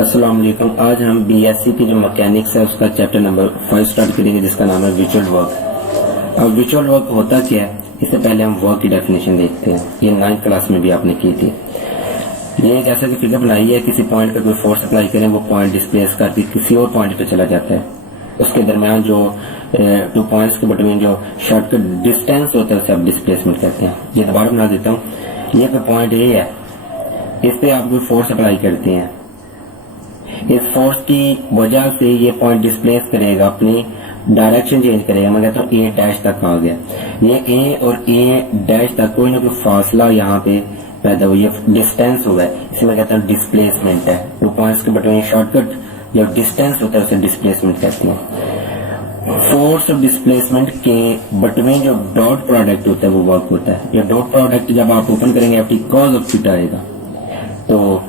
अस्सलाम वालेकुम। आज हम बीएससी की जो मैकेनिक्स है उसका चैप्टर नंबर 5 स्टार्ट करेंगे, जिसका नाम है विजुअल वर्क। अब विजुअल वर्क होता क्या है, इससे पहले हम वर्क की डेफिनेशन देखते हैं। ये 9th क्लास में भी आपने की थी। ये एक ऐसा की फिगर बनाई है, किसी पॉइंट पे कोई फोर्स अप्लाई करें, वो पॉइंट डिस्प्लेस करके किसी और पॉइंट पे चला जाता है। उसके दरमियान जो 2 पॉइंट्स के बिटवीन जो शॉर्टकट डिस्टेंस होता है उसे आप डिस्प्लेसमेंट कहते हैं। ये दोबारा बना देता हूँ। ये कोई पॉइंट ए है, इस पे आप कोई फोर्स अप्लाई करते हैं। इस फोर्स की वजह से ये पॉइंट डिस्प्लेस करेगा, अपनी डायरेक्शन चेंज करेगा। मैं कहता हूँ ए डैश तक आ गया। ये ए और ए डैश तक कोई ना कोई फासला यहाँ पे पैदा हुआ, ये डिस्टेंस हुआ है, इसे मैं कहता हूँ डिस्प्लेसमेंट है। 2 पॉइंट्स के बिटवीन शॉर्टकट जो डिस्टेंस होता है उसे डिस्प्लेसमेंट कहते हैं। फोर्स और डिस्प्लेसमेंट के बिटवीन जो डॉट प्रोडक्ट होता है वो वर्क होता है। ये डॉट प्रोडक्ट जब आप ओपन करेंगे F T cause of theta आएगा। तो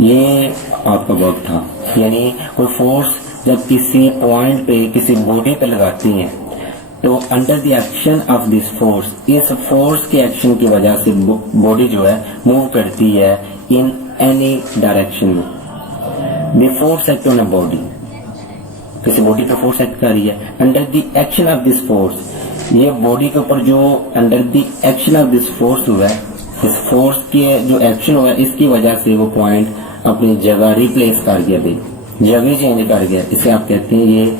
ये आपका वर्क था, यानी कोई फोर्स जब किसी पॉइंट पे किसी बॉडी पे लगाती है तो under the action of this force, इस फोर्स के एक्शन की वजह से बॉडी जो है मूव करती है इन एनी डायरेक्शन में। The force act on a body, किसी बॉडी पे फोर्स एक्ट कर रही है under the action of this force. ये बॉडी के ऊपर जो under the action of this force हुआ है, इस फोर्स के जो एक्शन हुआ है इसकी वजह से वो पॉइंट अपनी जगह रिप्लेस कर गया, भाई जगह चेंज कर गया। इसे आप कहते हैं ये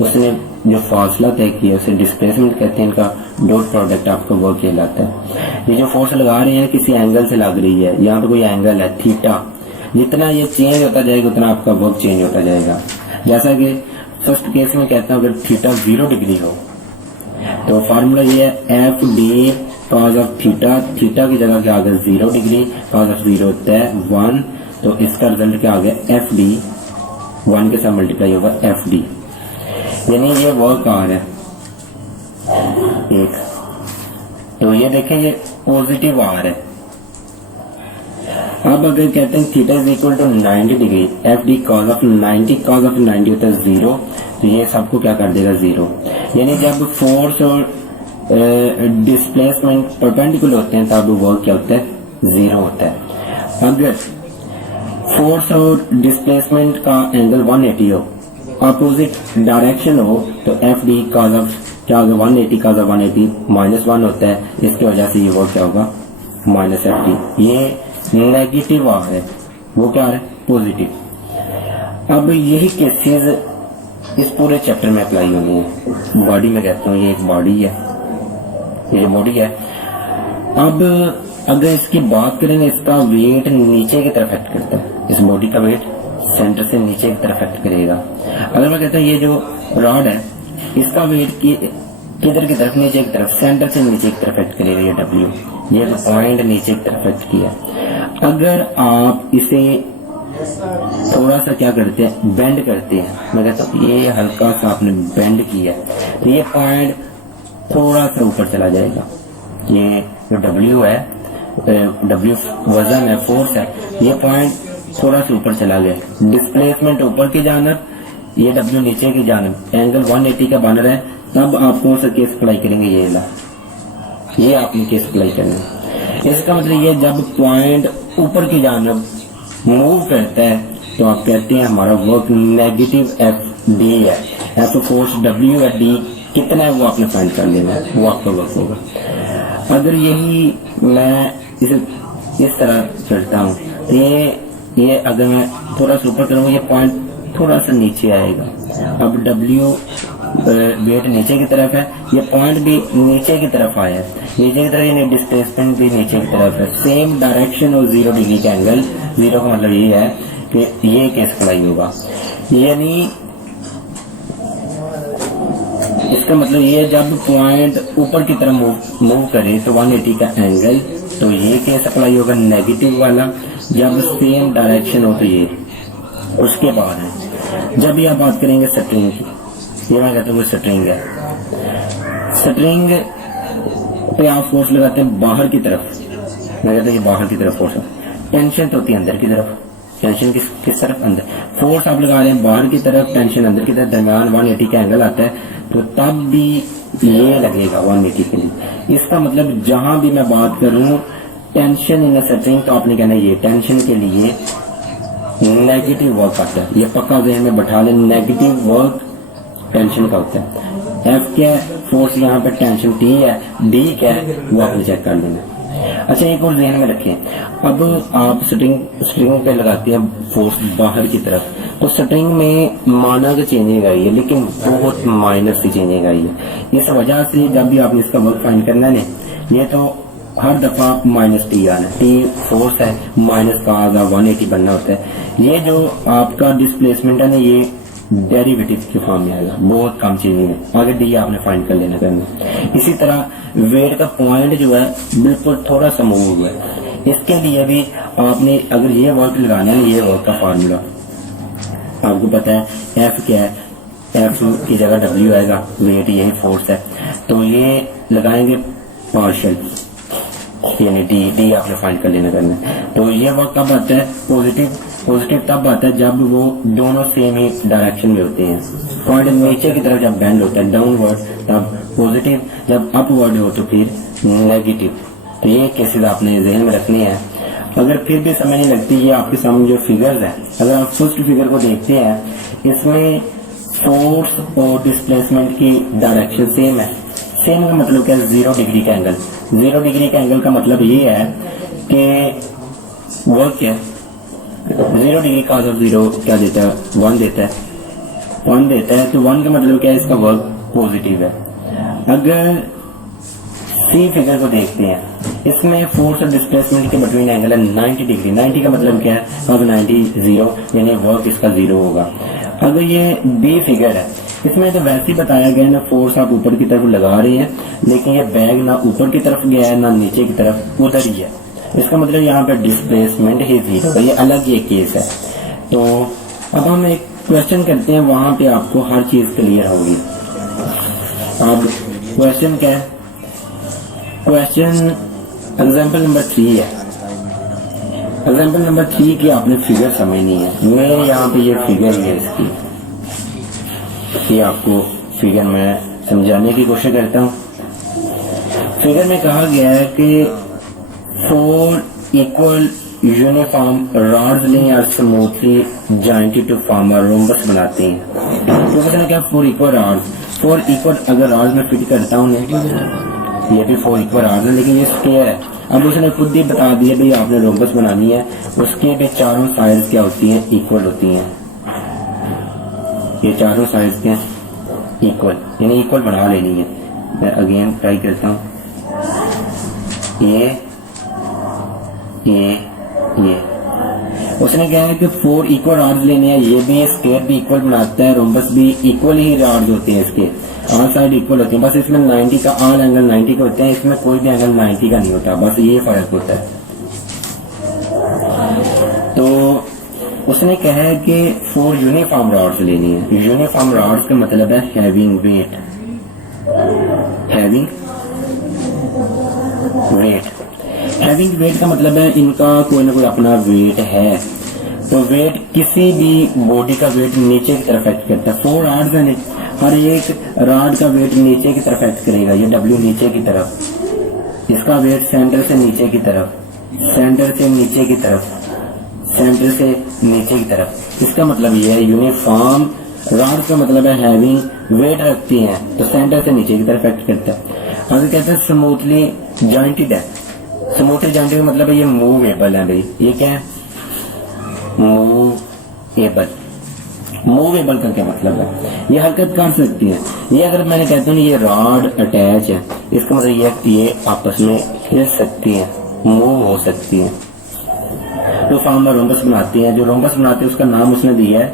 उसने जो फासला तय किया उसे डिस्प्लेसमेंट कहते हैं। इनका डॉट प्रोडक्ट आपका वर्क कहलाता है। ये जो फोर्स लगा रहे हैं किसी एंगल से लग रही है, यहाँ पे कोई एंगल है थीटा, जितना ये चेंज होता जाएगा उतना आपका वर्क चेंज होता जाएगा। जैसा कि फर्स्ट केस में कहता हूँ, अगर थीटा 0 डिग्री हो तो फार्मूला ये है F D cos of theta. Theta की जगह क्या आ गया 0 डिग्री, कॉज ऑफ 0 होता है 1, तो इसका रिजल्ट क्या आ गया एफ डी, 1 के साथ मल्टीप्लाई होगा एफ डी, यानी ये वर्क आ रहा है एक। तो ये देखें ये पॉजिटिव आ रहा है। अब अगर कहते हैं theta is equal to 90 degree, F D cos of 90, cos of 90 होता है 0, तो ये सबको क्या कर देगा 0। यानी जब फोर्स और डिस्प्लेसमेंट परपेंडिकुलर होते हैं तब वर्क क्या होता है 0 होता है। अगर फोर्स और डिस्प्लेसमेंट का एंगल 180 हो, अपोजिट डायरेक्शन हो, तो एफ डी कॉज ऑफ क्या होगा 180, कॉज ऑफ 180 -1 होता है। इसकी वजह से ये वर्क क्या होगा -एफ डी। ये नेगेटिव आ है, वो क्या है पॉजिटिव। अब यही केसेस इस पूरे चैप्टर में अप्लाई होनी है। बॉडी में कहता हूँ ये एक बॉडी है, ये जो बॉडी है। अब अगर इसकी बात करेंगे, इसका वेट नीचे की तरफ एक्ट करता है। इस बॉडी का वेट सेंटर से नीचे की तरफ एक्ट करेगा। अगर मैं कहता हूँ ये जो रॉड है इसका वेट किधर की तरफ, नीचे की तरफ, सेंटर से नीचे की तरफ एक्ट करेगा। ये डब्ल्यू, ये जो पॉइंट नीचे की तरफ एक्ट किया। अगर आप इसे थोड़ा सा क्या करते हैं बेंड करते हैं, मैं कहता हूँ ये हल्का सा आपने बेंड किया तो ये पॉइंट थोड़ा सा ऊपर चला जाएगा। ये जो डब्ल्यू है, डब्ल्यू वजन है, फोर्स है, ये पॉइंट थोड़ा सा ऊपर चला गया। डिस्प्लेसमेंट ऊपर की जानब, ये डब्ल्यू नीचे की जानब, एंगल 180 का बन रहा है। तब आप कौन सा केस अप्लाई करेंगे, ये ला, ये आपने केस अप्लाई करना है। इसका मतलब ये जब पॉइंट ऊपर की जानब मूव करता है तो आप कहते हैं हमारा वर्क नेगेटिव एफ डी है। एफ फोर्स डब्ल्यू है, डी कितना है वो आपने फाइंड कर लेना है, वो आपका वर्क होगा। अगर यही मैं इसे इस तरह चलता हूँ, ये अगर मैं थोड़ा सा ऊपर करूँगा ये पॉइंट थोड़ा सा नीचे आएगा। अब डब्ल्यू वेट नीचे की तरफ है, ये पॉइंट भी नीचे की तरफ आया है, नीचे की तरफ, यानी डिस्प्लेसमेंट भी नीचे की तरफ है। सेम डायरेक्शन और 0 डिग्री का एंगल, 0 का मतलब ये है कि ये केस अप्लाई होगा। यानी इसका मतलब ये जब पॉइंट ऊपर की तरफ मूव करे तो 180 का एंगल, तो ये केस अप्लाई होगा नेगेटिव वाला। जब सेम डायरेक्शन हो तो ये। उसके बाद है जब ये आप बात करेंगे स्ट्रिंग की, ये मैं कहता हूँ स्ट्रिंग है। स्ट्रिंग पे आप फोर्स लगाते हैं बाहर की तरफ, मैं कहता हूँ बाहर की तरफ फोर्स, टेंशन तो होती है अंदर की तरफ। टेंशन किस तरफ, अंदर। फोर्स आप लगा रहे हैं बाहर की तरफ, टेंशन अंदर की तरफ, दरमियान 180 का एंगल आता है, तो तब भी ये लगेगा 180 के लिए। इसका मतलब जहां भी मैं बात करूं टेंशन इन स्ट्रिंग, तो आपने कहना ये टेंशन के लिए नेगेटिव वर्क आता है, ये पक्का ज़हन में बैठा लें, नेगेटिव वर्क टेंशन का होता है। एफ क्या है, फोर्स यहाँ पे टेंशन टी है, डी क्या है वो आपने चेक कर लेना। अच्छा एक और ध्यान में रखें, अब आप स्ट्रिंग पे लगाते हैं फोर्स बाहर की तरफ, तो स्ट्रिंग में माना का चेंजिंग आई है, लेकिन बहुत माइनर सी चेंजिंग आई है। इस वजह से जब भी आपने इसका वर्क फाइंड करना है ये तो हर दफा माइनस टी आना, टी फोर्स है, माइनस का आधा 180 बनना होता है। ये जो आपका डिस्प्लेसमेंट है ना, ये डेरिवेटिव की फॉर्म में आएगा, बहुत कम चेंजिंग है। आगे डी आपने फाइंड कर लेना करना। इसी तरह वेट का पॉइंट जो है बिल्कुल थोड़ा सा मूव हुआ है, इसके लिए भी आपने अगर ये वर्क लगाना है, ये वर्क का फार्मूला आपको पता है एफ क्या है, एफ की जगह डब्ल्यू आएगा, वेट यही फोर्स है, तो ये लगाएंगे पार्शियल यानी डी आपने फाइंड कर लेना करना। तो ये वर्क कब आता है, पॉजिटिव तब आता है जब वो दोनों सेम ही डायरेक्शन में होते हैं। पॉइंट नीचे की तरफ जब बेंड होता है डाउनवर्ड तब पॉजिटिव, जब अपवर्ड हो तो फिर नेगेटिव। तो ये केसेस आपने ज़हन में रखनी है। अगर फिर भी समझ नहीं लगती, ये आपके सामने जो फिगर्स है, अगर आप फर्स्ट फिगर को देखते हैं, इसमें फोर्स और डिस्प्लेसमेंट की डायरेक्शन सेम है। सेम का मतलब क्या है, 0 डिग्री का एंगल। 0 डिग्री का एंगल का मतलब ये है कि वर्क क्या 0 डिग्री cos ऑफ 0 क्या देता है, 1 देता है, 1 देता है। तो 1 का मतलब क्या है, इसका वर्क पॉजिटिव है। अगर सी फिगर को देखते हैं, इसमें फोर्स और डिस्प्लेसमेंट के बिटवीन एंगल है 90 डिग्री। 90 का मतलब क्या है, अब 90 0 यानी वर्क इसका 0 होगा। अगर ये बी फिगर है, इसमें तो वैसे ही बताया गया ना, फोर्स आप ऊपर की तरफ लगा रहे हैं, लेकिन ये बैग ना ऊपर की तरफ गया है ना नीचे की तरफ, उधर ही है। इसका मतलब यहाँ पे डिस्प्लेसमेंट ही 0 है, ये अलग ये केस है। तो अब हम एक क्वेश्चन करते हैं, वहां पे आपको हर चीज क्लियर होगी। अब क्वेश्चन क्या है, क्वेश्चन एग्जाम्पल नंबर 3 है। एग्जाम्पल नंबर 3 की आपने फिगर समझनी है। मेरे यहाँ पे ये फिगर है इसकी, ये आपको फिगर में समझाने की कोशिश करता हूँ। फिगर में कहा गया है कि 4 इक्वल यूनिफॉर्म रॉड्स लें और smoothly jointed to form a rhombus बनाते हैं। तो कहना क्या, 4 इक्वल रॉड्स, 4 इक्वल अगर रॉड्स में फिट करता हूँ, ये भी 4 इक्वल रॉड्स है, लेकिन ये स्क्वायर है। अब उसने खुद ही बता दिया भाई आपने रोम्बस बनानी है, उसके भी चारों साइड्स क्या होती हैं, इक्वल होती हैं। ये चारों साइड्स क्या इक्वल, यानी इक्वल बना लेनी है। मैं अगेन ट्राई करता हूँ, ये उसने कहा है कि 4 इक्वल रॉड्स लेने हैं, ये भी स्क्वायर भी इक्वल बनाता है, रोम्बस भी इक्वल ही रॉड्स होते हैं, इसके ऑल साइड इक्वल होती है। बस इसमें 90 का ऑल एंगल 90 के होते हैं, इसमें कोई भी एंगल 90 का नहीं होता, बस ये फर्क होता है। तो उसने कहा है कि 4 यूनिफॉर्म रॉड्स लेनी है। यूनिफॉर्म रॉड्स का मतलब है हैविंग वेट, हैविंग वेट का मतलब है इनका कोई ना कोई अपना वेट है। तो वेट किसी भी बॉडी का वेट नीचे की तरफ एक्ट करता है। 4 रॉड्स है, हर एक रॉड का वेट नीचे की तरफ एक्ट करेगा। ये डब्ल्यू नीचे की तरफ, इसका वेट सेंटर से नीचे की तरफ, सेंटर से नीचे की तरफ, सेंटर से नीचे की तरफ। इसका मतलब ये है यूनिफॉर्म रॉड का मतलब है हैविंग वेट रखती हैं, तो सेंटर से नीचे की तरफ एक्ट करता है। अगर कहते हैं स्मूथली जॉइंटेड है, स्मूथली जॉइंटेड मतलब है ये मूवेबल है भाई। ये क्या है, मूवेबल का क्या मतलब है, ये हरकत कर सकती है। ये अगर मैंने कहता हूँ ये रॉड अटैच है, इसका मतलब ये आपस में हिल सकती है, मूव हो सकती है। तो फॉर्म रोम्बस बनाती है, जो रोम्बस बनाते हैं उसका नाम उसने दिया है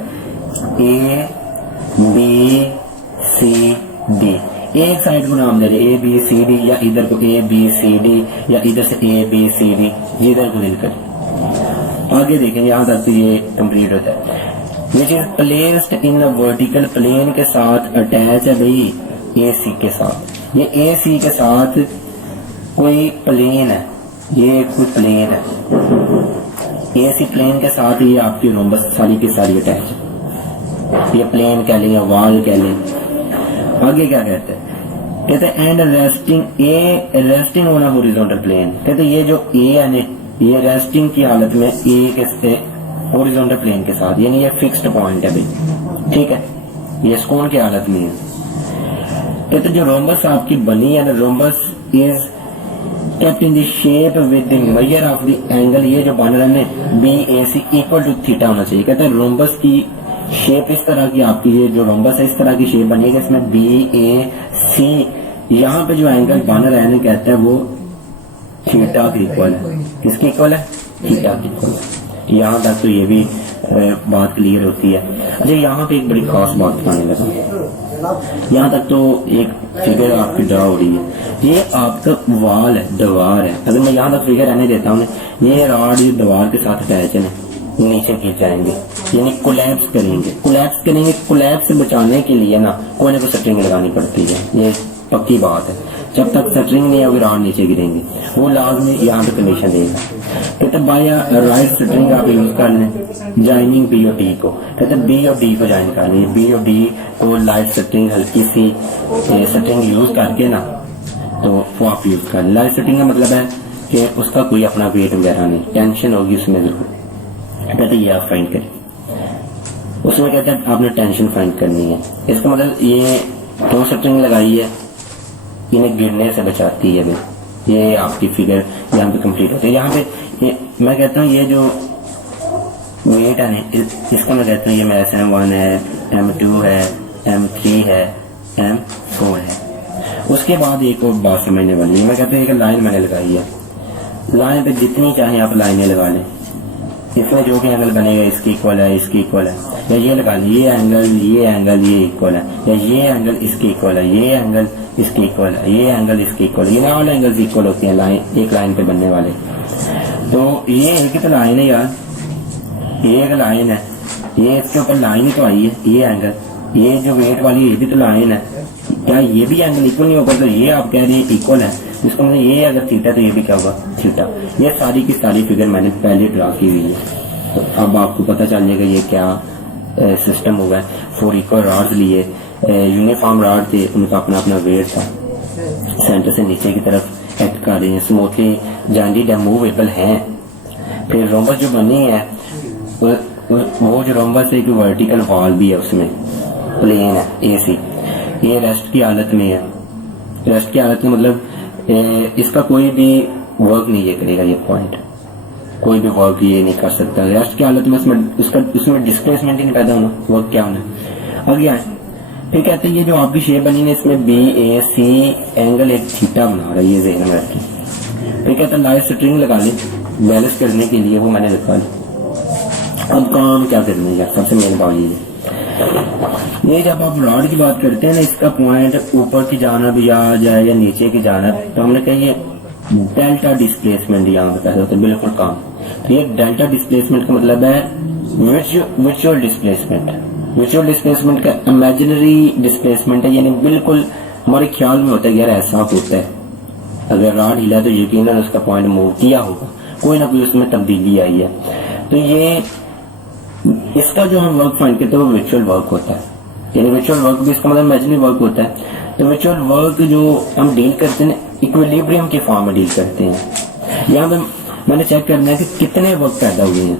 ए बी सी डी। एक साइड को नाम दे रहे ए बी सी डी, या इधर को ए बी सी डी, या इधर से ए बी सी डी, जिधर को दिल कर। आगे देखें, यहाँ तक तो ये कंप्लीट होता है। Which is placed in vertical plane के साथ अटैच है भाई ए सी के साथ। ये ए सी के साथ कोई प्लेन है, ये कोई प्लेन है, ए सी प्लेन के साथ ये आपकी रोम्बस सारी की सारी अटैच है। ये प्लेन कह लें या वॉल कह लें। आगे क्या कहते हैं, कहते हैं and resting on horizontal plane. कहते ये जो ए है ना, ये रेस्टिंग की हालत में ए हॉरिजॉन्टल प्लेन के साथ, यानी ये फिक्स्ड पॉइंट है भाई, ठीक है, ये स्कोन की हालत में है। कहते जो रोम्बस आपकी बनी है ना, rhombus is kept in the shape with the measure of the angle, ये जो बन रहा है BAC इक्वल टू थीटा होना चाहिए। कहते हैं रोम्बस की शेप इस तरह की, आपकी ये जो रोम्बस है इस तरह की शेप बनेगी, इसमें BAC यहाँ पे जो एंगल बन रहा है ना, कहते हैं वो थीटा के इक्वल है। किसके इक्वल है? थीटा के इक्वल है। यहाँ तक तो ये भी बात क्लियर होती है। अच्छा, यहाँ पे एक बड़ी खास बात बताने लगा, यहाँ तक तो एक फिगर आपकी ड्रा हो रही है, ये आपका वाल है, दीवार है। अगर मैं यहाँ तक फिगर रहने देता हूँ, ये रॉड ये दीवार के साथ अटैच है, नीचे गिर जाएंगे, यानी कोलैप्स करेंगे। कोलैप्स से बचाने के लिए ना कोई ना कोई स्ट्रिंग लगानी पड़ती है, ये पक्की बात है। जब तक स्ट्रिंग नहीं होगी रॉड नीचे गिरेंगे, वो लाजमी यहाँ पे कंडीशन देगा। कहते बाय राइट स्ट्रिंग आप यूज कर लें ज्वाइनिंग बी और डी को। कहते बी और डी को ज्वाइन कर लें, बी और डी को लाइट स्ट्रिंग हल्की सी स्ट्रिंग यूज करके ना, तो वो आप यूज कर लें। लाइट स्ट्रिंग का मतलब है कि उसका कोई अपना वेट वगैरह नहीं, टेंशन होगी उसमें जरूर। कहते ये आप फाइंड करें, उसमें कहते हैं आपने टेंशन फाइंड करनी है। इसका मतलब ये दो स्ट्रिंग लगाई है, इन्हें गिरने से बचाती है। ये आपकी फिगर यहाँ पे कंप्लीट होती है। यहाँ पे मैं कहता हूँ ये जो वेट है इसको मैं कहता हूँ ये मेरा M1 है, M2 है, M3 है, M4 है। उसके बाद एक और बात समझने वाली है, मैं कहता हूँ एक लाइन मैंने लगाई है, लाइन पे जितनी चाहे आप लाइनें लगा लें, इसमें जो भी एंगल बनेगा इसकी इक्वल है, इसकी इक्वल है, या ये लगा लें ये एंगल ये इक्वल है, या ये एंगल इसके इक्वल है, ये एंगल इसके इक्वल है, ये एंगल इसके इक्वल है। ये ऑल एंगल्स इक्वल होती हैं लाइन, एक लाइन पे बनने वाले। तो ये एक तो लाइन है यार, ये एक लाइन है, ये इसके ऊपर लाइन ही तो आई है, ये एंगल, ये जो वेट वाली ये भी तो लाइन है, क्या ये भी एंगल इक्वल नहीं होगा? तो ये आप कह रहे हैं इक्वल है, जिसको मैंने ये अगर थीटा तो ये भी क्या होगा थीटा। ये सारी की सारी फिगर मैंने पहले ड्रा की हुई है, तो अब आपको पता चल जाएगा ये क्या सिस्टम होगा। 4 इक्वल रॉड्स लिए, यूनिफॉर्म रॉड थे, उनका अपना अपना वेट था, सेंटर से नीचे की तरफ एक्ट कर रही है, स्मूथली जॉइंटेड मूवेबल हैं। फिर रोम्बस जो बनी है वो जो रोम्बस एक वर्टिकल वॉल भी है, उसमें प्लेन है AC, ये रेस्ट की हालत में है। रेस्ट की हालत में मतलब इसका कोई भी वर्क नहीं ये करेगा, ये पॉइंट कोई भी वर्क ये नहीं कर सकता। रेस्ट की हालत में उसमें डिस्प्लेसमेंट ही नहीं पैदा होना, वर्क क्या होना। आगे आए फिर कहते हैं ये जो आपकी शेप बनी है इसमें BAC एंगल एक थीटा बना रहा है, ये ज़हन में रखें। फिर कहते हैं लाइट स्ट्रिंग लगा ली बैलेंस करने के लिए, वो मैंने लिखा ली। अब काम क्या करना है यार, सबसे मेन बात ये जब आप रॉड की बात करते हैं ना, इसका पॉइंट ऊपर की जानब या आ जाए या नीचे की जानब, तो हमने कहा ये डेल्टा डिस्प्लेसमेंट यहाँ पे पैदा होता है, बिल्कुल काम। तो ये डेल्टा डिस्प्लेसमेंट का मतलब है वर्चुअल डिस्प्लेसमेंट। वर्चुअल डिस्प्लेसमेंट का इमेजिनरी डिस्प्लेसमेंट है, यानी बिल्कुल हमारे ख्याल में होता है यार ऐसा होता है, अगर रॉड हिला तो यकीनन उसका पॉइंट मूव किया होगा, कोई ना कोई उसमें तब्दीली आई है। तो ये इसका जो हम वर्क फाइंड करते हैं वो वर्चुअल वर्क होता है, यानी वर्चुअल वर्क भी इसका मतलब इमेजिनरी वर्क होता है। तो वर्चुअल वर्क जो हम डील करते हैं इक्विलिब्रियम के फॉर्म में डील करते हैं। यहाँ पे मैंने चेक करना है कि कितने वर्क पैदा हुए हैं,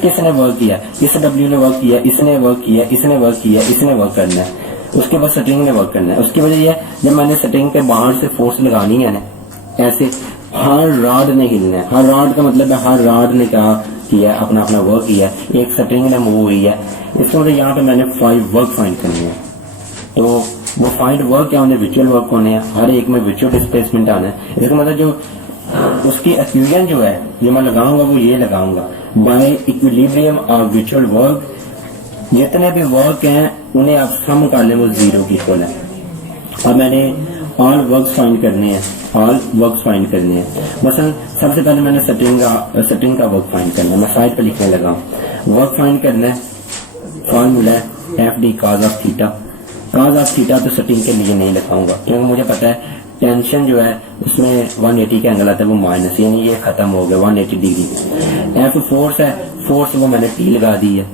किसने वर्क किया, इस W ने वर्क किया, इसने वर्क किया, इसने वर्क किया, इसने वर्क करना है, उसके बाद स्ट्रिंग ने वर्क करना है। उसकी वजह यह जब मैंने स्ट्रिंग पे बाहर से फोर्स लगानी है ना, ऐसे हर रॉड ने हिलना है। हर रॉड का मतलब है हर रॉड ने क्या किया, अपना अपना वर्क किया, एक स्ट्रिंग ने मूव हुई है। इसका मतलब यहाँ पे मैंने 5 वर्क फाइंड करनी है। तो वो फाइंड वर्क क्या होने, विजुअल वर्क होने हैं, हर एक में विजुअल डिस्प्लेसमेंट आना है। इसका मतलब जो उसकी एक्यूजन जो है जो मैं लगाऊंगा वो ये लगाऊंगा by equilibrium of visual work. जितने भी वर्क हैं उन्हें आप सम कर लें, वो 0 की इक्वल है। अब मैंने ऑल वर्क्स फाइंड करने हैं, ऑल वर्क्स फाइंड करने हैं। मसलन सबसे पहले मैंने स्ट्रिंग का वर्क फाइंड करना है, मैं साइड पे लिखने लगा हूँ। वर्क फाइंड करना है, फॉर्मूला है FD cos of theta. cos of theta तो स्ट्रिंग के लिए नहीं लगाऊंगा, क्योंकि मुझे पता है टेंशन जो है उसमें 180 का एंगल आता है, वो माइनस, यानी ये खत्म हो गया 180 डिग्री। F फोर्स है, फोर्स वो मैंने T लगा दी है,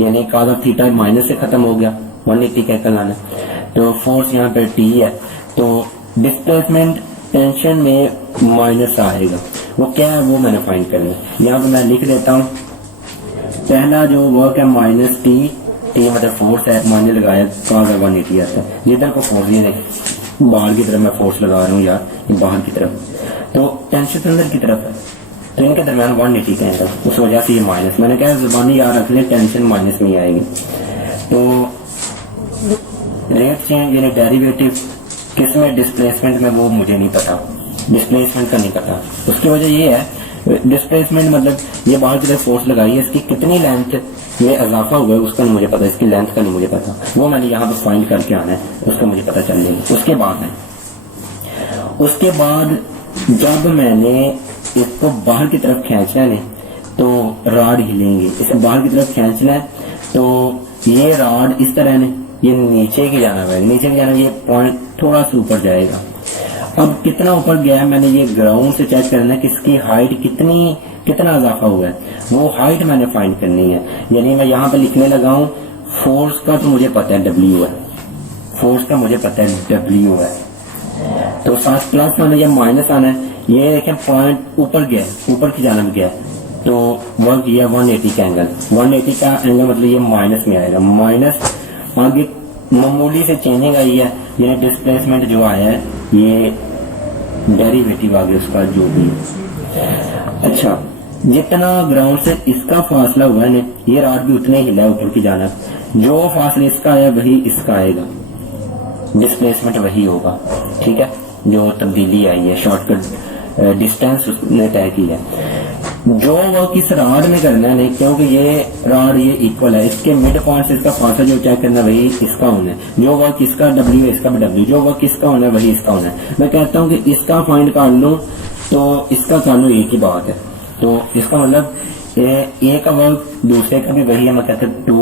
यानी cos ऑफ थीटा माइनस से खत्म हो गया, 180 का एंगल आना, तो फोर्स यहाँ पे T है। तो डिस्प्लेसमेंट टेंशन में माइनस आएगा, वो क्या है वो मैंने फाइंड करना है। यहाँ पे मैं लिख देता हूँ पहला जो वर्क है माइनस टी, टी मतलब फोर्स है, माइनस लगाया cos 180 आता है। जिधर को फोर्स ये देख बाहर की तरफ मैं फोर्स लगा रहा हूँ यार, ये बाहर की तरफ, तो टेंशन अंदर की तरफ है, तो इनके दरमियान 180 का एंगल, उस वजह से ये माइनस। मैंने कहा जुबानी याद रख ले, टेंशन माइनस में आएगी। तो रेट चेंज यानी डेरिवेटिव किस में, डिस्प्लेसमेंट में, वो मुझे नहीं पता, डिस्प्लेसमेंट का नहीं पता। उसकी वजह ये है, डिस्प्लेसमेंट मतलब ये बाहर की तरफ फोर्स लगाई है, इसकी कितनी लेंथ में इजाफा हुआ है उसका नहीं मुझे पता, इसकी लेंथ का नहीं मुझे पता, वो मैंने यहाँ पर फाइंड करके आना है, उसका मुझे पता चल जाएगा। उसके बाद जब मैंने इसको बाहर की तरफ खींचना है तो रॉड हिलेंगे, इसे बाहर की तरफ खींचना है तो ये रॉड इस तरह ने ये नीचे की जाना है, नीचे की जाना, ये पॉइंट थोड़ा सा ऊपर जाएगा। अब कितना ऊपर गया है मैंने ये ग्राउंड से चेक करना है कि इसकी हाइट कितना इजाफा हुआ है, वो हाइट मैंने फाइंड करनी है। यानी मैं यहाँ पे लिखने लगा हूँ फोर्स का तो मुझे पता है W है, फोर्स का मुझे पता है W है, तो साथ प्लस आना या माइनस आना है। ये देखें पॉइंट ऊपर गया, ऊपर की जानब गया, तो वर्क किया 180 का एंगल, 180 का एंगल मतलब ये माइनस में आएगा, माइनस आगे मामूली से चेंजिंग आई है, ये डिस्प्लेसमेंट जो आया है ये डेरिवेटिव आगे उसका जो भी। अच्छा, जितना ग्राउंड से इसका फासला हुआ है ना, ये रॉड भी उतने हिला है ऊपर की जानब, जो फासला इसका आया वही इसका आएगा, डिस्प्लेसमेंट वही होगा। ठीक है, जो तब्दीली आई है, शॉर्टकट डिस्टेंस उसने तय की है। जो वर्क इस रॉड में करना है नहीं, क्योंकि ये रॉड ये इक्वल है, इसके मिड पॉइंट से इसका फासला जो चेक करना है वही इसका होना है, जो वर्क इसका W है इसका भी W, जो वर्क इसका होना है वही इसका होना है। मैं कहता हूँ कि इसका फाइंड कर लूँ तो इसका कर लूँ, एक ही बात है, तो इसका मतलब एक का वर्क दूसरे का भी वही है। मैं कहता हूँ 2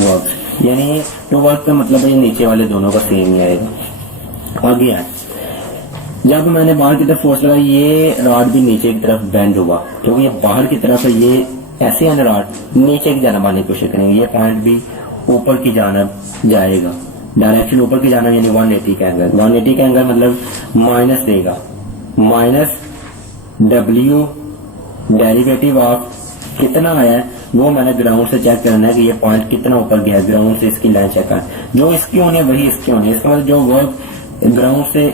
वर्क, यानी 2 वर्क का मतलब ये नीचे वाले दोनों का सेम ही आएगा। आगे है, जब मैंने बाहर की तरफ फोर्स लगाई ये रॉड भी नीचे की तरफ बेंड हुआ, क्योंकि ये बाहर की तरफ है, ये ऐसे है रॉड नीचे की जानब आने की कोशिश करेंगे, ये पॉइंट भी ऊपर की जानब जाएगा, डायरेक्शन ऊपर की जानब, यानी 180 का एंगल, 180 का एंगल मतलब माइनस देगा, माइनस W डेरिवेटिव ऑफ कितना आया है वो मैंने ग्राउंड से चेक करना है कि ये पॉइंट कितना ऊपर गया, ग्राउंड से इसकी लाइन चेक करना, जो इसकी होनी है वही इसकी होनी है। इसका मतलब जो वर्क ग्राउंड से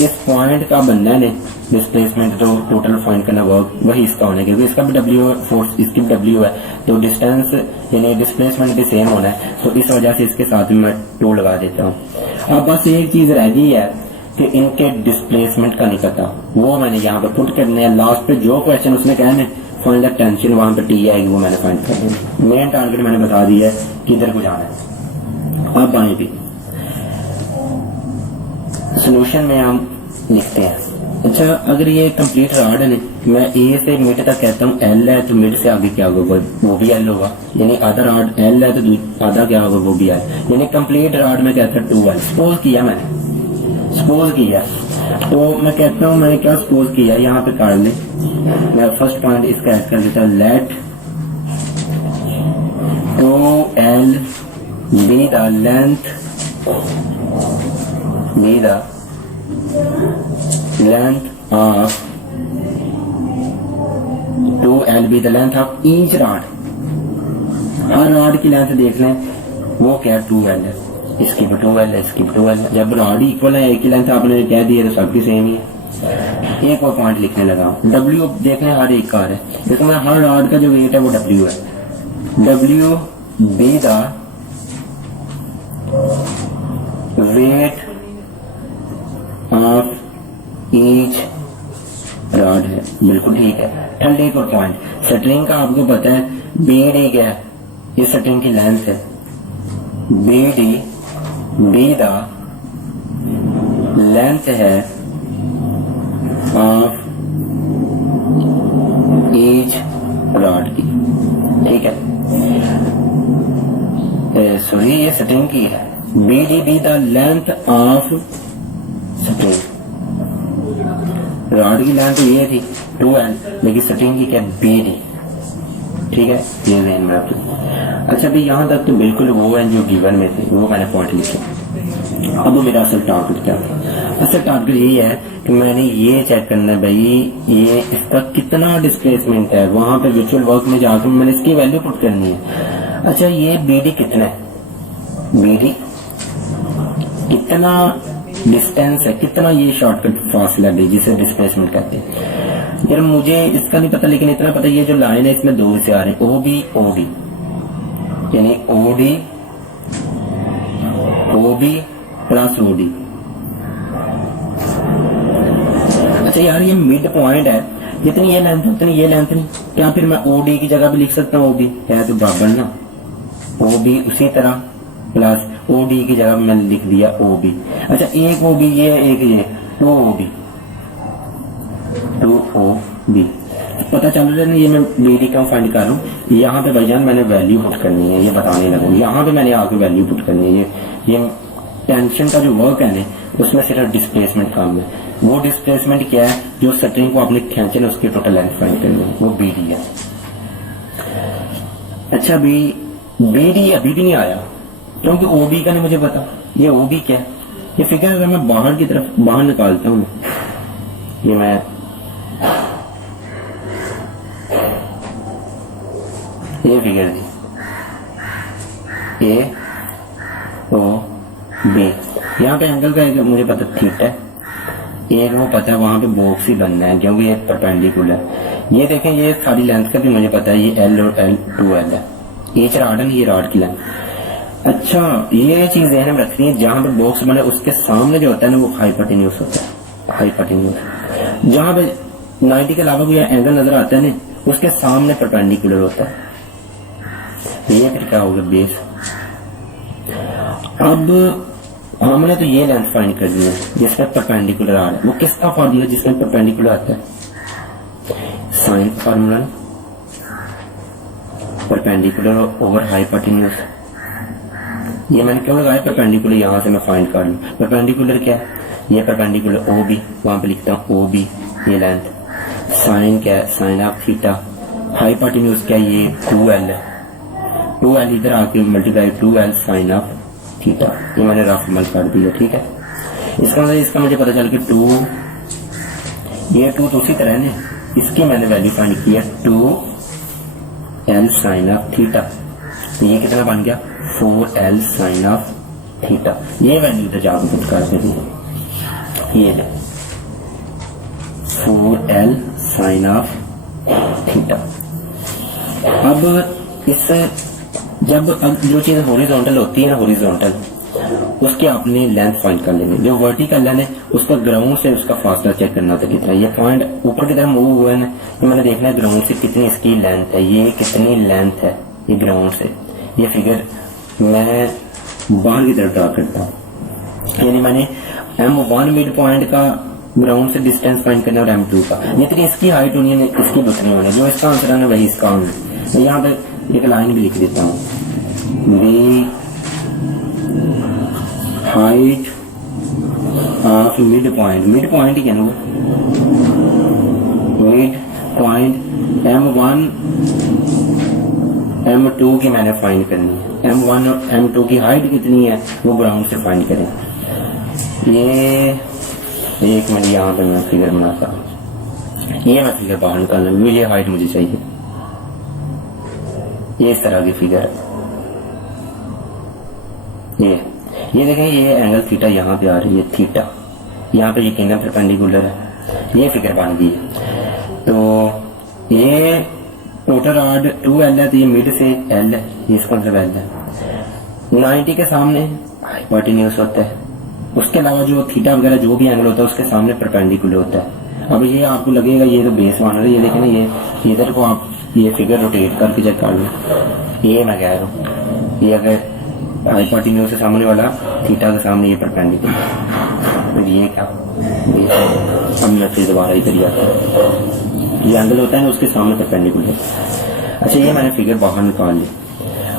इस पॉइंट का बनना है डिस्प्लेसमेंट, जो टोटल फाइंड करना वर्क वही इसका होना है, क्योंकि इसका भी W है, फोर्स इसकी भी W है, तो डिस्टेंस यानी डिस्प्लेसमेंट भी सेम होना है, तो इस वजह से इसके साथ मैं 2 लगा देता हूँ। अब बस एक चीज रह गई है कि इनके डिस्प्लेसमेंट का नहीं पता, वो मैंने यहाँ पर पुट करने हैं। लास्ट पे जो क्वेश्चन उसने कहना है फाइंड द टेंशन, वहां पर T आएगी, वो मैंने फाइंड कर दिया। मेन टारगेट मैंने बता दिया है किधर को जाना है। अब आए भी सोल्यूशन में हम लिखते हैं। अच्छा, अगर ये कंप्लीट रॉड है, मैं A से मिड तक कहता हूँ L है, तो मिड से आगे क्या होगा वो भी L होगा, यानी आधा रॉड L है तो आधा क्या होगा वो भी L, यानी कंप्लीट रॉड में कहता हूँ 2L। सपोज किया मैंने, सपोज किया, तो मैं कहता हूँ मैंने क्या सपोज किया, यहाँ पे काट ले, मैं फर्स्ट पॉइंट इसका ऐड कर देता हूँ, let 2L be the length, be the length of 2L be the length of each rod। हर रॉड की लेंथ देख लें, वो क्या 2L है, इसकी भी 2L है, इसकी भी 2L है। जब रॉड इक्वल है, एक ही लेंथ आपने कह दी है तो सबकी सेम ही है। एक और पॉइंट लिखने लगा हूँ, W देख लें हर एक का है, इसमें हर रॉड का जो वेट है वो W है। W be the weight of each rod है, बिल्कुल ठीक है। थर्ड एक और पॉइंट, स्ट्रिंग का आपको पता है BD क्या है, ये स्ट्रिंग की लेंथ है, BD बी द लेंथ है ऑफ ईच रॉड की, ठीक है। सॉरी, ये स्ट्रिंग की है, BD B the length of string, rod की लेंथ ये थी 2L, लेकिन स्ट्रिंग की क्या BD, ठीक है, ये ध्यान में रखिए। अच्छा भाई, यहाँ तक तो बिल्कुल वो है जो गिवन में थे, वो मैंने पॉइंट लिखे। अब मेरा असल टॉपिक क्या है, अच्छा टारगेट यही है कि मैंने ये चेक करना है भाई ये इसका कितना डिस्प्लेसमेंट है, वहां पे वर्चुअल वर्क में जाकर मैंने इसकी वैल्यू पुट करनी है। अच्छा ये बीडी कितना है, बीडी कितना डिस्टेंस है, कितना ये शॉर्टकट फासला है जिसे डिस्प्लेसमेंट कहते हैं। यार मुझे इसका नहीं पता, लेकिन इतना पता ये जो लाइन है इसमें दो से आ रहे हैं, ओबी ओडी, यानी ओडी ओबी प्लस ओडी। अच्छा यार ये मिड पॉइंट है, जितनी ये लेंथ उतनी ये लेंथ नहीं, क्या फिर मैं ओडी की जगह भी लिख सकता हूँ ओबी, है तो बराबर ना, ओबी उसी तरह प्लस ओडी की जगह मैंने लिख दिया ओबी। अच्छा एक ओबी ये एक ये टू ओबी, टू ओबी पता चल रहा है ना। ये मैं बीडी का फाइंड कर रहा हूँ, यहाँ पे भाईजान मैंने वैल्यू पुट करनी है, ये बताने लगूँ यहाँ पे मैंने आके वैल्यू पुट करनी है। ये टेंशन का जो वर्क है ना उसमें सिर्फ डिस्प्लेसमेंट काम है। वो डिस्प्लेसमेंट क्या है, जो स्ट्रिंग को आपने खींचे ना उसकी टोटल लेंथ फाइंड करनी है, वो बीडी है। अच्छा बीडी अभी भी नहीं आया क्योंकि ओबी का नहीं मुझे पता, ये ओबी क्या है। ये फिगर अगर मैं बाहर की तरफ बाहर निकालता हूँ, ये मैं ये फिगर थी ए ओ बी, यहाँ पे एंगल का मुझे पता थीटा है, एक वो पता है वहां पे बॉक्स ही बनना है क्योंकि ये परपेंडिकुलर। ये देखें ये सारी लेंथ का भी मुझे पता है, ये एल और एल 2L है, एच राड है, ये राड की लेंथ। अच्छा ये चीज ध्यान में रखनी है, जहां पे बॉक्स बने उसके सामने जो होता है ना वो हाइपोटेन्यूज होता है, हाइपोटेन्यूज। जहां पे 90 के अलावा कोई एंगल नजर आता है ना उसके सामने परपेंडिकुलर होता है। ये फिर क्या होगा बेस। अब हमने तो ये लेंथ फाइंड करनी है जिसमें परपेंडिकुलर आ रहा है, वो किसका फार्मूला जिसमें परपेंडिकुलर आता है, साइन का फार्मूला, परपेंडिकुलर ओवर हाइपोटेन्यूज। ये मैंने क्यों लगाया परपेंडिकुलर, यहां से मैं फाइंड कर लूं परपेंडिकुलर क्या है, ये परपेंडिकुलर ओबी, वहां पे लिखता हूं ओबी ये लेंथ, साइन क्या है साइन ऑफ थीटा, हाइपोटेन्यूज क्या है ये 2L है, 2L इधर आके multiply 2L sign of theta, ये मैंने रफ मल कर दिया। ठीक है इसका मतलब इसका मुझे पता चल कि 2 ये 2 तो उसी तरह है ना, इसकी मैंने वैल्यू फाइंड की है 2L साइन ऑफ थीटा, तो ये कितना बन गया 4L साइन ऑफ थीटा। ये वैल्यू तो जाकर पुट कर देंगे, ये ले 4L साइन ऑफ थीटा। अब इससे जब जो चीज हॉरिजॉन्टल होती है ना, हॉरिजॉन्टल उसके आपने लेंथ फाइंड कर लेंगे। जो वर्टिकल लेंथ है उसका ग्राउंड से उसका फासला चेक करना होता है कितना, ये पॉइंट ऊपर की तरफ मूव हुआ है ना, तो मैंने देखना है ग्राउंड से कितनी इसकी लेंथ है, ये कितनी लेंथ है ये ग्राउंड से। ये फिगर मैं बाहर की तरफ ड्रा करता हूँ, यानी मैंने M1 मिड पॉइंट का ग्राउंड से डिस्टेंस फाइंड करना और M2 का, जितनी इसकी हाइट होनी है इसकी उतनी होनी है, जो इसका आंसर है वही इसका आंसर। तो यहाँ पे एक लाइन भी लिख देता हूँ, the height of mid point, mid point ही क्या ना, मिड पॉइंट M1 M2 की मैंने फाइंड करनी है, M1 और M2 की हाइट कितनी है वो ग्राउंड से फाइंड करें। ये एक मिनट यहाँ पे मैं फिगर बनाता हूँ, ये मैं फिगर बाहर निकालना, ये हाइट मुझे चाहिए, ये इस तरह की फिगर ये देखें ये एंगल थीटा यहाँ पे आ रही है, थीटा यहाँ पे यकीनन परपेंडिकुलर है, ये फिगर बन गई है। तो ये टोटल रॉड 2L है, तो ये मिड से L है, ये इसका मतलब L है। 90 के सामने हाइपोटेन्यूज होता है, उसके अलावा जो थीटा वगैरह जो भी एंगल होता है उसके सामने परपेंडिकुलर होता है। अब ये आपको लगेगा ये तो बेस मान रहा है, ये देखें ना ये इधर को आप ये फिगर रोटेट करके चेक कर लो, ये मैं कह रहा हूँ ये अगर हाइपोटेन्यूज से सामने वाला थीटा के सामने ये परपेंडिकुलर, तो ये क्या अब मैं फिर दोबारा इधर ही आता है, ये एंगल होता है उसके सामने परपेंडिकुलर। अच्छा ये मैंने फिगर बाहर निकाल ली,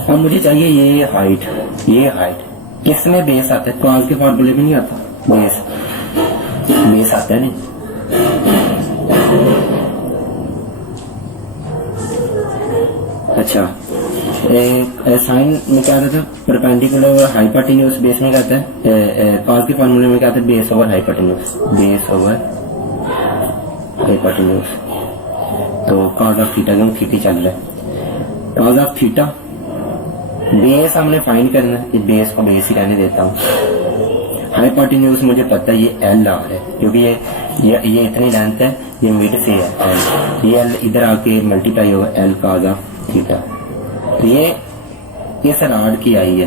अब मुझे चाहिए ये हाइट, ये हाइट किसमें बेस आता है, क्वाज के फार्मूले में नहीं आता, बेस आता है नहीं। अच्छा साइन में क्या आता था, परपेंडिकुलर और हाइपोटेन्यूज बेस में क्या आता है, कॉस के फॉर्मूले में क्या आता है, base over hypotenuse, base over hypotenuse. तो कॉस ऑफ थीटा का थीटा चल रहा है, कॉस ऑफ थीटा बेस हमने फाइंड करना है, बेस को बेस ही रहने देता हूँ। हाइपोटेन्यूज मुझे पता है ये एल आ है, क्योंकि ये इतनी लेंथ है, ये मिड से है एल, ये एल इधर आके मल्टीप्लाई होगा एल कॉस ऑफ थीटा। तो ये इस रॉड की आई है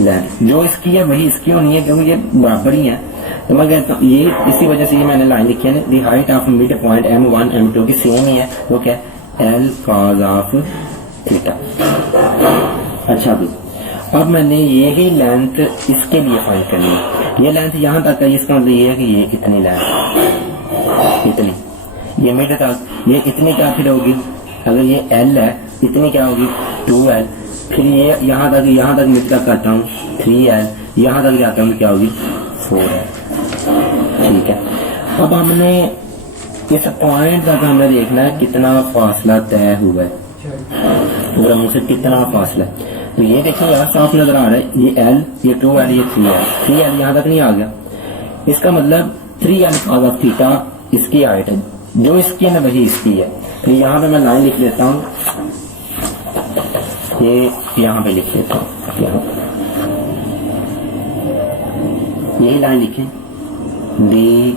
लेंथ, जो इसकी है वही इसकी होनी है, क्योंकि ये बराबर ही है। तो मैं कहता हूँ ये इसी वजह से ये मैंने लाइन लिखी है ना, दी height of mid point M1 M2 की सेम ही है, वो क्या एल कॉस ऑफ थीटा। अच्छा भी अब मैंने ये ही लेंथ इसके लिए फाइंड करनी है, ये लेंथ यहाँ तक है, इसका मतलब ये है कि ये इतनी लेंथ, इतनी, ये मिड तक, ये इतनी क्या फिर होगी, अगर ये एल है इतनी क्या होगी 2L, फिर ये यहाँ तक मिड तक करता हूँ 3L, यहाँ तक जाता हूँ क्या होगी 4L। ठीक है, अब हमने इस पॉइंट तक हमने देखना है कितना फासला तय हुआ है, प्रोग्राम से कितना फासला है। तो ये देखो यार साफ नजर आ रहा है, ये L, ये 2L, ये 3L यहाँ तक नहीं आ गया, इसका मतलब 3L कॉस ऑफ थीटा इसकी हाइट है, जो इसकी है ना वही इसकी है। तो यहाँ पे मैं लाइन लिख देता हूँ, ये यहाँ पे लिख देता हूँ, यही लाइन लिखें, दी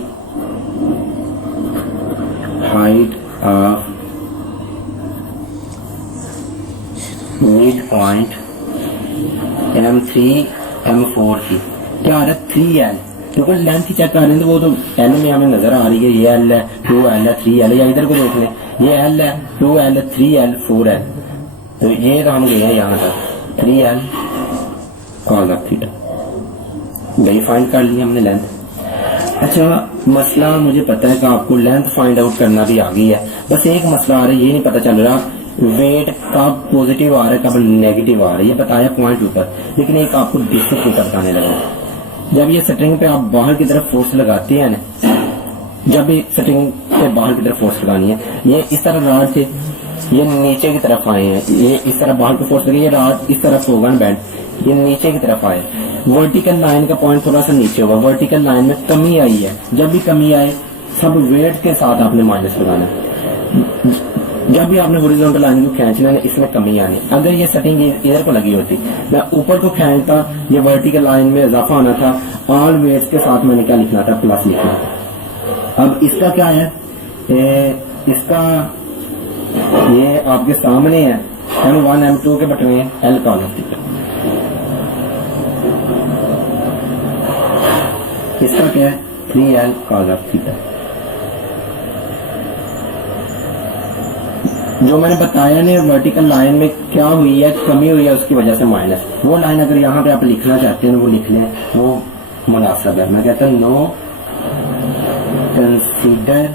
height of mid point M3 M4 की क्या आ रहा है 3L, क्योंकि लेंथ ही चेक कर रहे हैं तो वो तो L में हमें नजर आ रही है, ये L है 2L है 3L, या इधर को देख लें, ये L है 2L 3L 4L, तो ये तो हम गए हैं यहाँ तक 3L कॉस ऑफ थीटा, वही फाइंड कर ली हमने लेंथ। अच्छा मसला मुझे पता है कि आपको लेंथ फाइंड आउट करना भी आ गई है, बस एक मसला आ रहा है, ये नहीं पता चल रहा वेट कब पॉजिटिव आ रहा है कब नेगेटिव आ रहा है, ये बताया पॉइंट ऊपर, लेकिन एक आपको डिस्क बताने लगा। जब ये स्ट्रिंग पे आप बाहर की तरफ फोर्स लगाते हैं ना, जब भी स्ट्रिंग पे बाहर की तरफ फोर्स लगानी है, ये इस तरह रॉड से ये नीचे की तरफ आए हैं, ये इस तरह बाहर की फोर्स लगी, ये रॉड इस तरफ होगा ना बैंड, ये नीचे की तरफ आए, वर्टिकल लाइन का पॉइंट थोड़ा सा नीचे होगा, वर्टिकल लाइन में कमी आई है, जब भी कमी आए सब वेट के साथ आपने माइनस लगाना है। जब भी आपने हॉरिजॉन्टल लाइन को खींचना है इसमें कमी आनी, अगर ये सेटिंग इधर को लगी होती, मैं ऊपर को खींचता, ये वर्टिकल लाइन में इजाफा होना था, ऑल वेट्स के साथ मैंने क्या लिखना था, प्लस लिखना था। अब इसका क्या है, इसका ये आपके सामने है M1 M2 के बटवे L कॉस ऑफ थीटा, इसका क्या है 3L कॉस ऑफ थीटा। जो मैंने बताया ना वर्टिकल लाइन में क्या हुई है, कमी हुई है, उसकी वजह से माइनस, वो लाइन अगर यहाँ पे आप लिखना चाहते हैं वो लिख लें, वो मुनासिब है। मैं कहता हूँ नो कंसीडर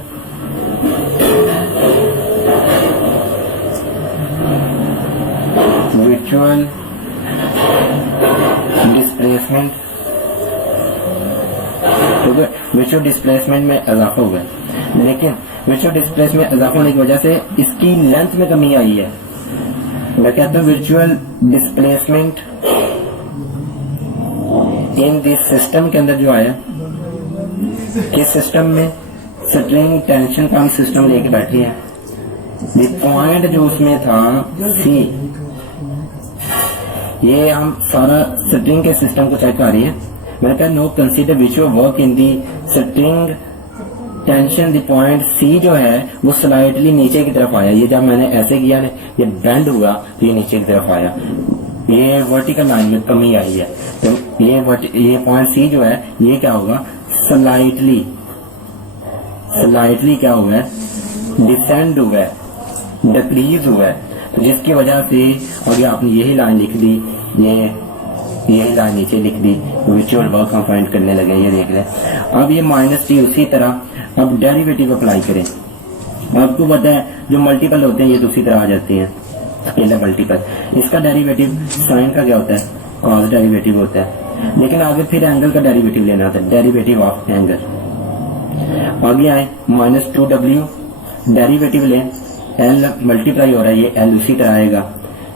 वर्चुअल डिस्प्लेसमेंट, क्योंकि वर्चुअल डिस्प्लेसमेंट में इजाफा हुआ है, लेकिन वर्चुअल डिस्प्लेसमेंट में इजाफा होने की वजह से इसकी लेंथ में कमी आई है। मैं कहता हूँ virtual displacement in this system के अंदर जो आया, किस सिस्टम में, स्ट्रिंग टेंशन का हम सिस्टम लेके बैठे हैं, पॉइंट जो उसमें था C, ये हम सारा स्ट्रिंग के सिस्टम को चेक कर रही है। मैंने कहा know consider visual work in the string tension, the point C जो है वो स्लाइटली नीचे की तरफ आया, ये जब मैंने ऐसे किया ना ये बेंड हुआ तो ये नीचे की तरफ आया, ये वर्टिकल लाइन में कमी आई है, तो ये पॉइंट C जो है ये क्या होगा, स्लाइटली क्या हुआ है, डिसेंड हुआ है, डिक्रीज हुआ है, तो जिसकी वजह से अगर आपने यही लाइन लिख दी, यही लाइन नीचे लिख दी, विजुअल वर्क हम फाइंड करने लगे, ये देख लें। अब ये -T उसी तरह अब डेरिवेटिव अप्लाई करें, आपको पता है जो मल्टीपल होते हैं ये दूसरी तरह आ जाते हैं, स्केलर मल्टीपल, इसका डेरिवेटिव साइन का क्या होता है, कॉस डेरिवेटिव होता है, लेकिन आगे फिर एंगल का डेरिवेटिव लेना होता है, डेरिवेटिव ऑफ एंगल। आगे आए -2W डेरिवेटिव लें, L मल्टीप्लाई हो रहा है, ये L उसी तरह आएगा,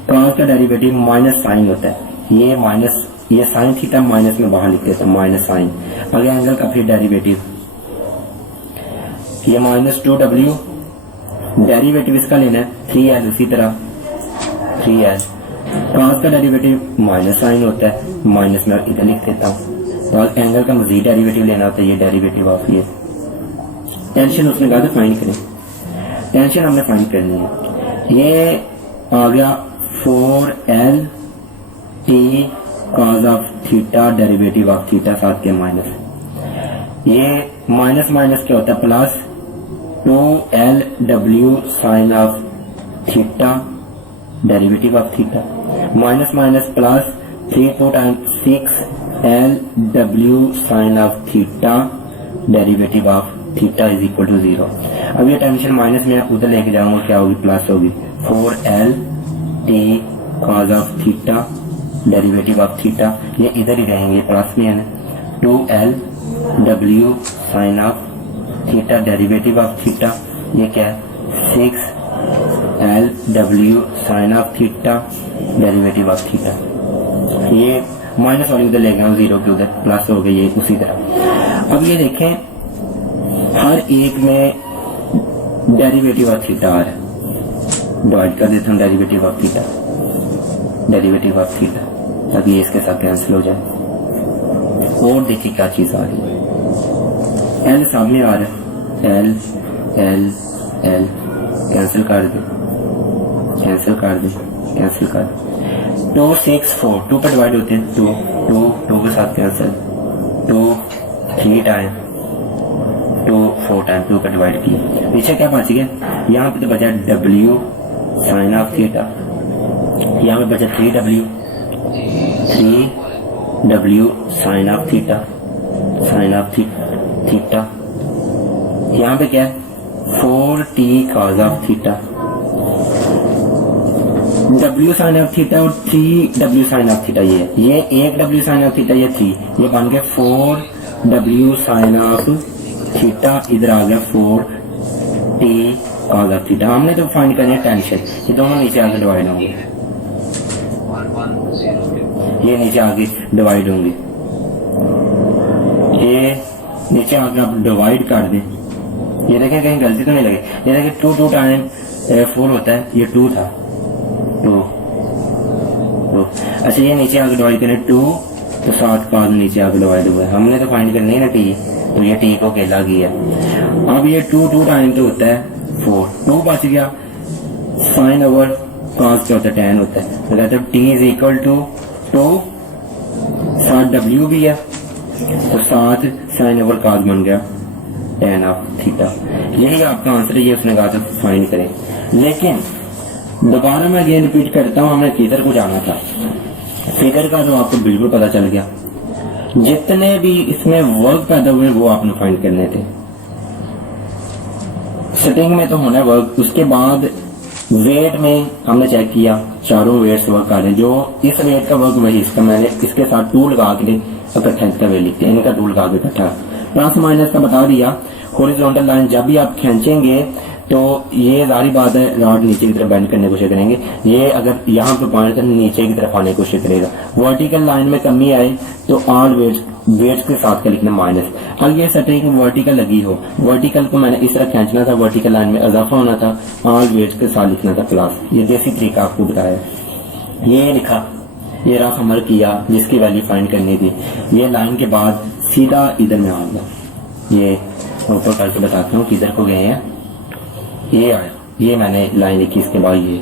cos का डेरिवेटिव माइनस साइन होता है, ये माइनस, ये साइन थीटा माइनस में बाहर लिख देते हैं माइनस साइन। अगले एंगल का फिर डेरिवेटिव, ये माइनस 2w, डेरिवेटिव इसका लेना है 3l, उसी तरह 3l। cos का डेरिवेटिव माइनस साइन होता है, माइनस में इधर लिख देता हूँ। तो एंगल का मजीद डेरिवेटिव लेना होता है, ये डेरिवेटिव ऑफ ये। टेंशन उसने कहा था फाइंड करें, टेंशन हमने फाइंड करनी है। ये आ गया 4l t cos of theta, derivative of theta साथ के माइनस, ये माइनस माइनस क्या होता है plus 2lw sine of theta, derivative of theta, minus minus plus 3 2 times 6lw sine of theta, derivative of theta is equal to 0। अब ये tension minus में उधर लेके जाऊंगा, क्या होगी प्लस होगी 4l t cos of theta, derivative of theta, ये इधर ही रहेंगे प्लस में है ना, 2lw sine of theta, derivative of theta, ये क्या है 6lw sine of theta, derivative of theta. ये माइनस वाली उधर ले गया हूँ, 0 के उधर प्लस हो गई, ये उसी तरह। अब ये देखें हर एक में डेरिवेटिव ऑफ थीटा आ रहा है, डिवाइड कर देता हूँ derivative of theta, derivative of theta, ताकि ये इसके साथ कैंसिल हो जाए। और देखिए क्या चीज आ रही है, एल सामने आ रहा है, एल एल एल, कैंसिल कर दे, कैंसिल कर दे, कैंसिल कर दे। 2 6 4, 2 पर डिवाइड होते हैं, 2 2 2 के साथ कैंसिल, 2 3 टाइम, 2 4 टाइम, 2 पर डिवाइड किया, पीछे क्या बच गया, यहाँ पे तो बचा w साइन ऑफ थीटा, यहाँ पे बचा 3w sine of theta, sine of theta, यहाँ पे क्या है 4t cos of theta, w sine of theta और 3w साइन ऑफ थीटा, ये 1w साइन ऑफ थीटा, ये 3, ये बन गया 4w साइन ऑफ थीटा, इधर आ गया 4t cos ऑफ थीटा। हमने तो फाइंड करना है टेंशन, ये दोनों नीचे आगे डिवाइड होंगे, ये नीचे आगे डिवाइड होंगे, ये नीचे आगे आप डिवाइड कर दें, ये देखें कहीं गलती तो नहीं लगे, ये देखें 2 2 टाइम 4 होता है, ये 2 था, 2 अच्छा, ये नीचे आगे डिवाइड करें 2 तो 7 का नीचे आगे डिवाइड हुआ है, हमने तो फाइंड करनी है ना टी, तो ये टी को अकेला किया। अब ये 2 2 टाइम तो होता है 4, 2 बच गया, साइन ओवर कॉस क्या होता है 10 होता है, तो कहते हैं टी इज इक्वल टू 2, साथ w भी है तो साथ साइन ओवर कॉस बन गया 10 ऑफ थीटा। यही आपका आंसर है, ये उसने कहा था फाइंड करें। लेकिन दोबारा मैं अगेन रिपीट करता हूँ, हमने फिगर को जाना था, फिगर का तो आपको बिल्कुल पता चल गया, जितने भी इसमें वर्क पैदा हुए वो आपने फाइंड करने थे। सेटिंग में तो होना वर्क, उसके बाद वेट में हमने चेक किया, चारों वेट्स वर्क आ रहे, जो इस वेट का वर्क वही इसका, मैंने इसके साथ टू लगा के इकट्ठा इसका वेट लिखते हैं, इनका टू लगा के इकट्ठा, प्लस माइनस का बता दिया। हॉरिजॉन्टल लाइन जब भी आप खींचेंगे तो ये जारी बात है रॉड नीचे की तरफ बेंड करने की कोशिश करेंगे, ये अगर यहाँ पे पॉइंट नीचे की तरफ आने की कोशिश करेगा। वर्टिकल लाइन में कमी आए तो ऑड वेट्स के साथ का लिखना माइनस। अब ये सेटिंग वर्टिकल लगी हो, वर्टिकल को मैंने इस तरह खींचना था, वर्टिकल लाइन में इजाफा होना था, ऑड वेट्स के साथ लिखना था प्लस। ये देसी तरीका आपको बताया, ये लिखा, ये रफ अमल किया, जिसकी वैल्यू फाइंड करनी थी। ये लाइन के बाद सीधा इधर में आ गया, ये ऊपर करके बताता हूँ किधर को गए हैं, ये आया, ये मैंने लाइन लिखी, इसके बाद ये,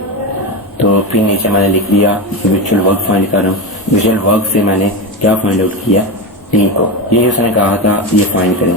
तो फिर नीचे मैंने लिख दिया विजुअल वर्क फाइंड कर रहा हूँ। विजुअल वर्क से मैंने क्या फाइंड आउट किया, टी को, ये उसने कहा था ये फाइंड करें।